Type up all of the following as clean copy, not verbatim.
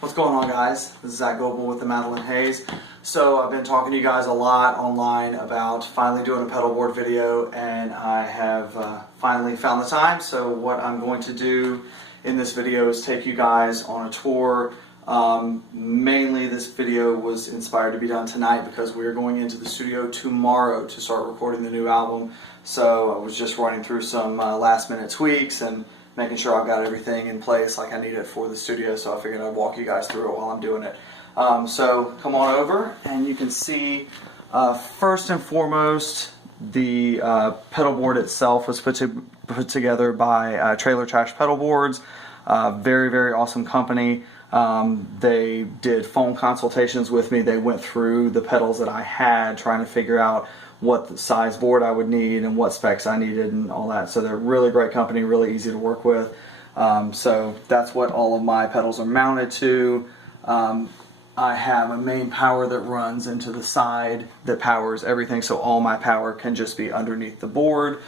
What's going on, guys? This is Zack Göebbel with the Madeleine Haze. So I've been talking to you guys a lot online about finally doing a pedal board video, and I have finally found the time. So what I'm going to do in this video is take you guys on a tour. Mainly this video was inspired to be done tonight because we're going into the studio tomorrow to start recording the new album. So I was just running through some last minute tweaks and making sure I've got everything in place like I need it for the studio, so I figured I'd walk you guys through it while I'm doing it. So come on over and you can see first and foremost the pedal board itself was put together by Trailer Trash Pedal Boards. Very awesome company. They did phone consultations with me. They went through the pedals that I had, trying to figure out what size board I would need and what specs I needed and all that. So they're a really great company, really easy to work with. So that's what all of my pedals are mounted to. I have a main power that runs into the side that powers everything, so all my power can just be underneath the board.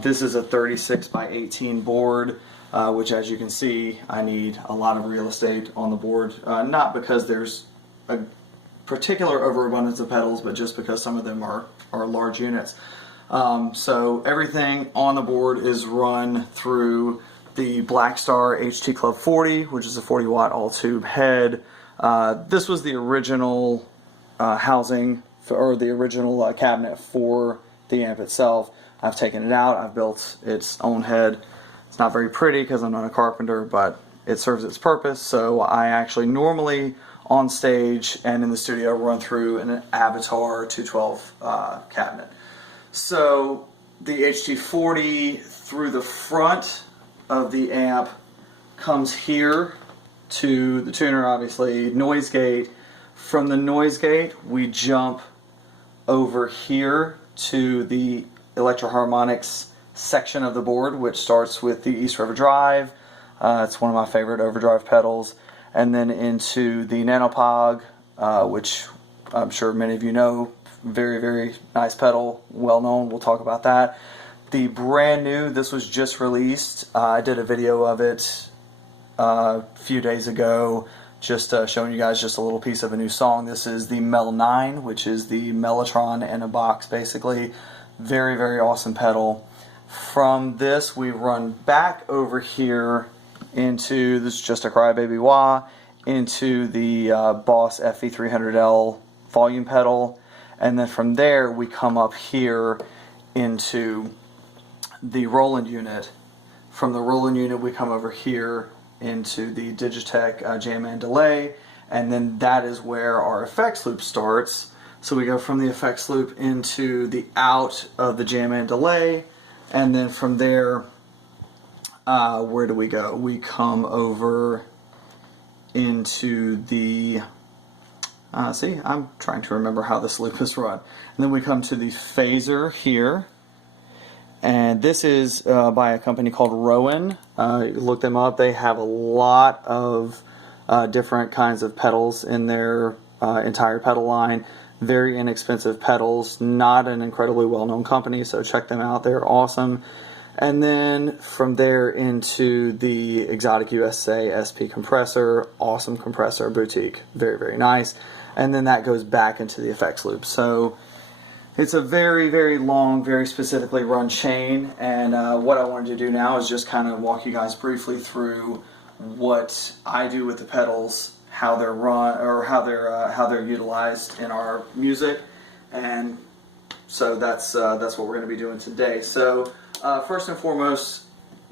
This is a 36 by 18 board, which, as you can see, I need a lot of real estate on the board, not because there's a particular overabundance of pedals, but just because some of them are large units. So everything on the board is run through the Blackstar HT Club 40, which is a 40 watt all tube head. This was the original housing or the original cabinet for the amp itself. I've taken it out, I've built its own head. It's not very pretty because I'm not a carpenter, but it serves its purpose. So I actually normally on stage and in the studio run through an Avatar 212 cabinet. So the HT40 through the front of the amp comes here to the tuner, obviously, noise gate. From the noise gate we jump over here to the Electro-Harmonics section of the board, which starts with the East River Drive. It's one of my favorite overdrive pedals. And then into the Nanopog, which I'm sure many of you know, very nice pedal, well known, we'll talk about that. The brand new, this was just released, I did a video of it a few days ago, just showing you guys just a little piece of a new song. This is the Mel 9, which is the Mellotron in a box, basically. Very awesome pedal. From this we run back over here into, this is just a Crybaby Wah, into the Boss FV300L volume pedal, and then from there we come up here into the Roland unit. From the Roland unit we come over here into the Digitech Jam Delay, and then that is where our effects loop starts. So we go from the effects loop into the out of the Jam Delay, and then from there where do we go? We come over into the, see, I'm trying to remember how this loop is run. And then we come to the phaser here. And this is by a company called Rowan. Look them up. They have a lot of different kinds of pedals in their entire pedal line. Very inexpensive pedals, not an incredibly well-known company, so check them out. They're awesome. And then from there into the Exotic USA SP compressor, awesome compressor, boutique, very nice. And then that goes back into the effects loop. So it's a very long, very specifically run chain. And what I wanted to do now is just kind of walk you guys briefly through what I do with the pedals, how they're run or how they're utilized in our music. And so that's what we're going to be doing today. So first and foremost,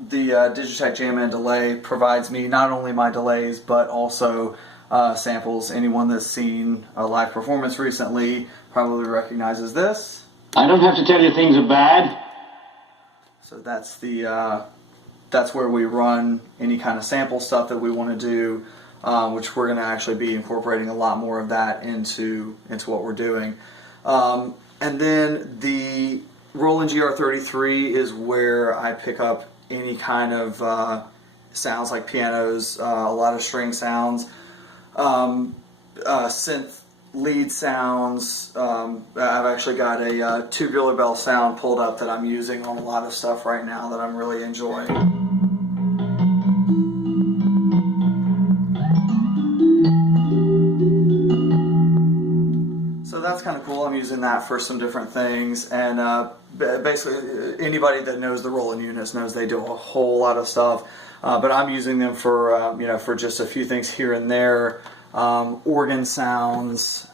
the Digitech Jam Delay provides me not only my delays but also samples. Anyone that's seen a live performance recently probably recognizes this. I don't have to tell you things are bad. So that's the that's where we run any kind of sample stuff that we want to do, which we're going to actually be incorporating a lot more of that into what we're doing. And then the Roland GR33 is where I pick up any kind of sounds like pianos, a lot of string sounds, synth lead sounds. I've actually got a tubular bell sound pulled up that I'm using on a lot of stuff right now that I'm really enjoying. kind of cool. I'm using that for some different things, and basically anybody that knows the Roland units knows they do a whole lot of stuff. But I'm using them for for just a few things here and there, organ sounds.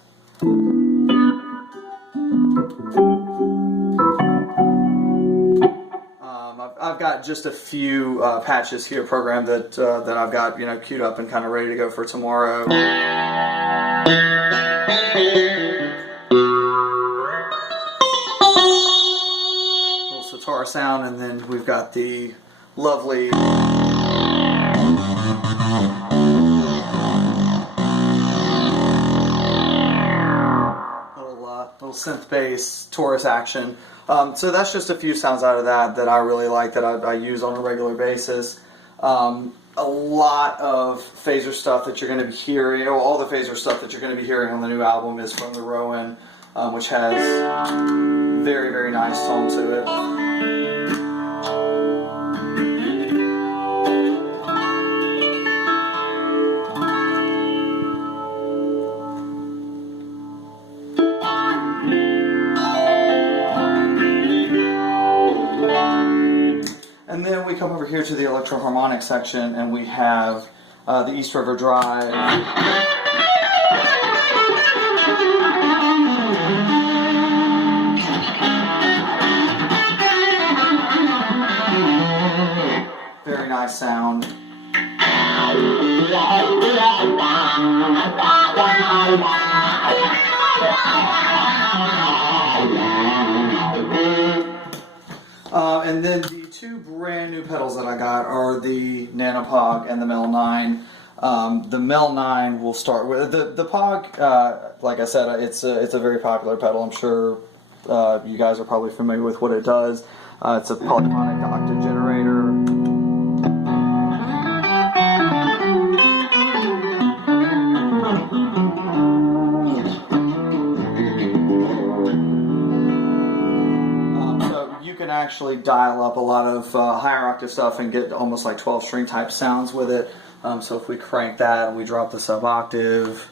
I've got just a few patches here programmed that I've got queued up and kind of ready to go for tomorrow. Little sitar sound, and then we've got the lovely little synth bass Taurus action. So that's just a few sounds out of that I really like, that I use on a regular basis. A lot of phaser stuff that you're going to be hearing, all the phaser stuff that you're going to be hearing on the new album is from the Rowan, which has very, very nice tone to it. And then we come over here to the electro-harmonic section, and we have the East River Drive. Very nice sound. And then the two brand new pedals that I got are the Nanopog and the Mel 9. The Mel 9 will start with the Pog. Like I said, it's a very popular pedal. I'm sure you guys are probably familiar with what it does. It's a polyphonic octave generator. Actually dial up a lot of higher octave stuff and get almost like 12 string type sounds with it. So if we crank that and we drop the sub octave,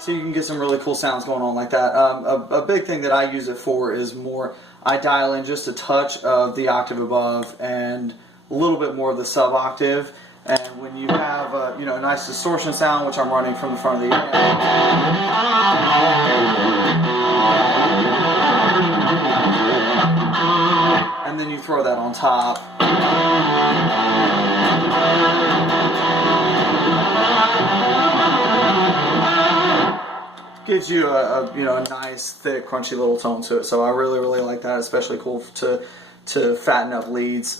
so you can get some really cool sounds going on like that. A big thing that I use it for is I dial in just a touch of the octave above and a little bit more of the sub octave, and when you have a nice distortion sound, which I'm running from the front of the amp, and then you throw that on top, gives you a nice thick crunchy little tone to it. So I really like that. Especially cool to fatten up leads.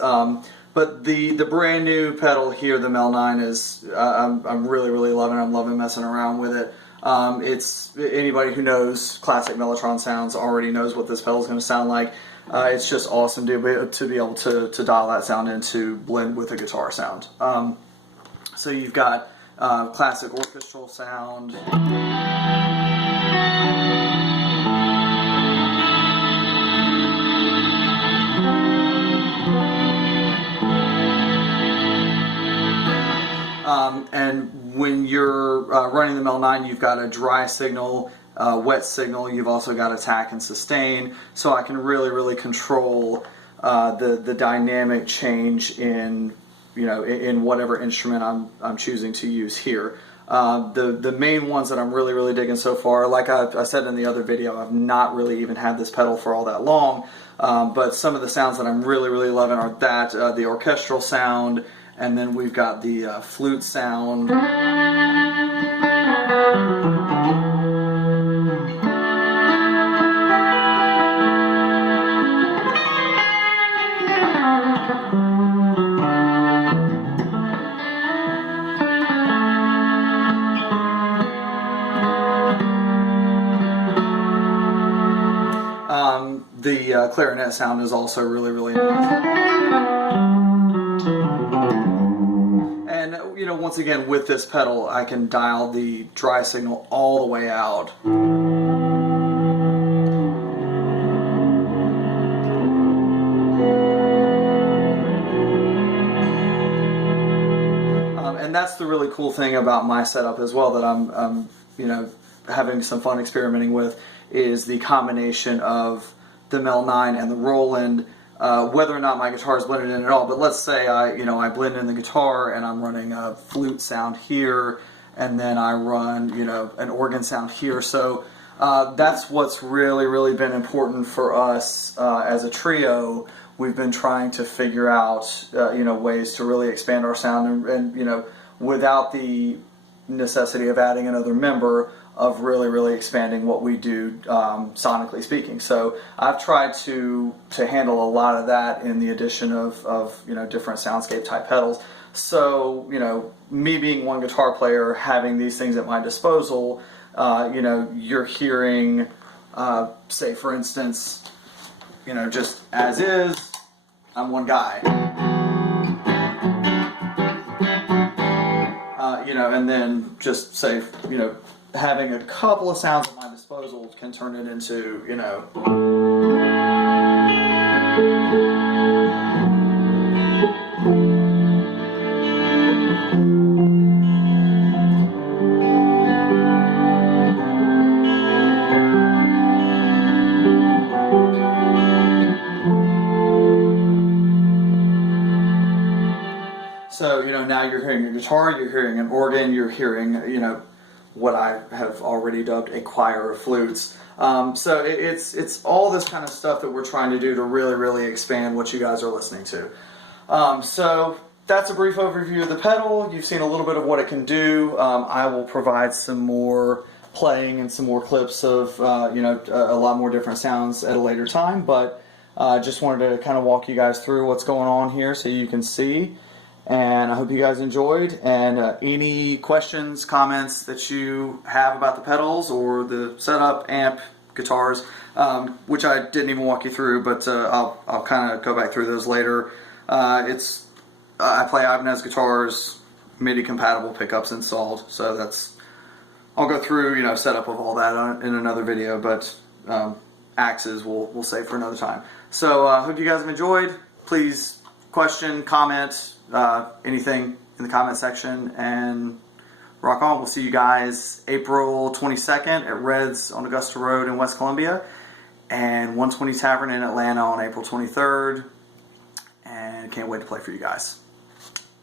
But the brand new pedal here, the Mel 9, is I'm really loving it. I'm loving messing around with it. It's anybody who knows classic Mellotron sounds already knows what this pedal is going to sound like. It's just awesome to be able to dial that sound in to blend with a guitar sound. So you've got classic orchestral sound. And when you're running the Mel 9, you've got a dry signal, wet signal. You've also got attack and sustain, so I can really control the dynamic change in in whatever instrument I'm choosing to use here. The main ones that I'm really digging so far, like I said in the other video, I've not really even had this pedal for all that long, but some of the sounds that I'm really loving are the orchestral sound. And then we've got the flute sound. The clarinet sound is also really nice. And once again, with this pedal, I can dial the dry signal all the way out. the really cool thing about my setup as well that I'm you know, having some fun experimenting with, is the combination of the Mel 9 and the Roland, whether or not my guitar is blended in at all. But let's say I blend in the guitar and I'm running a flute sound here, and then I run an organ sound here. So that's what's really been important for us as a trio. We've been trying to figure out ways to really expand our sound and without the necessity of adding another member, of really expanding what we do sonically speaking. So I've tried to handle a lot of that in the addition of different soundscape type pedals. So me being one guitar player, having these things at my disposal, you're hearing, say for instance, just as is, I'm one guy. And then just say, having a couple of sounds at my disposal can turn it into, So, now you're hearing a guitar, you're hearing an organ, you're hearing, what I have already dubbed a choir of flutes. So it's all this kind of stuff that we're trying to do to really expand what you guys are listening to. So that's a brief overview of the pedal. You've seen a little bit of what it can do. I will provide some more playing and some more clips of, a lot more different sounds at a later time, but just wanted to kind of walk you guys through what's going on here so you can see. And I hope you guys enjoyed. And any questions, comments that you have about the pedals or the setup, amp, guitars, which I didn't even walk you through, but I'll kind of go back through those later. I play Ibanez guitars, MIDI compatible pickups installed, so I'll go through setup of all that in another video, but axes we'll save for another time. So hope you guys have enjoyed. Please question, comment, anything in the comment section, and rock on. We'll see you guys April 22nd at Red's on Augusta Road in West Columbia, and 120 Tavern in Atlanta on April 23rd, and can't wait to play for you guys.